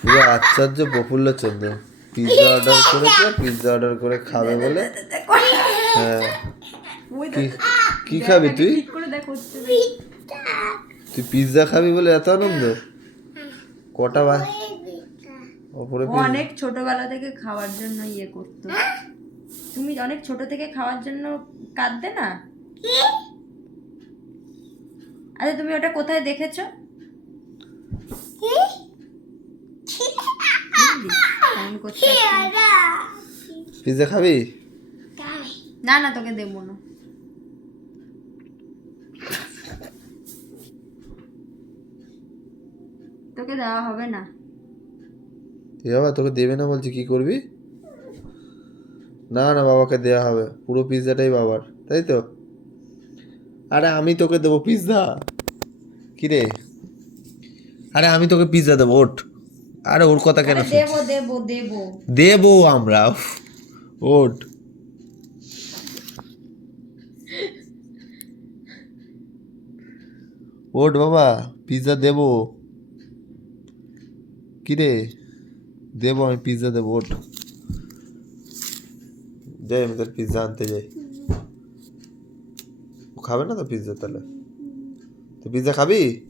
পুরো আশ্চর্য Prafulla Chandra. Pizza order করেছে পিৎজা অর্ডার করে খাবে বলে। হ্যাঁ। ওই কি কি খাবি তুই? দেখ তুই পিৎজা খাবি বলে এত আনন্দ? কটা বা ওপরে অনেক ছোটবেলা থেকে খাওয়ার জন্য ইয়ে করতো। তুমি অনেক ছোট থেকে খাওয়ার জন্য কাঁদতে না? আরে তুমি ওটা কোথায় দেখেছ? ফোন করতে। পিৎজা খাবি? না না তোকে দেবো না। তোকে দেওয়া হবে না। এ বাবা তোকে দেবে না বলছি কি করবি? না না বাবাকে দেয়া হবে। পুরো পিৎজাটাই বাবার তাই তো? আরে আমি তোকে দেবো পিৎজা কি রে? আরে আমি তোকে পিৎজা দেবো ওঠ। আরে ওর কথা কেন? দেবো দেবো দেবো। দেবো আমরা ওট ওঠ। বাবা পিৎজা দেবো। কি রে দেবো আমি পিৎজা দেবো ওট যাই আমি তোর পিৎজা আনতে যাই। ও খাবে না তো পিৎজা তাহলে? তো পিৎজা খাবি?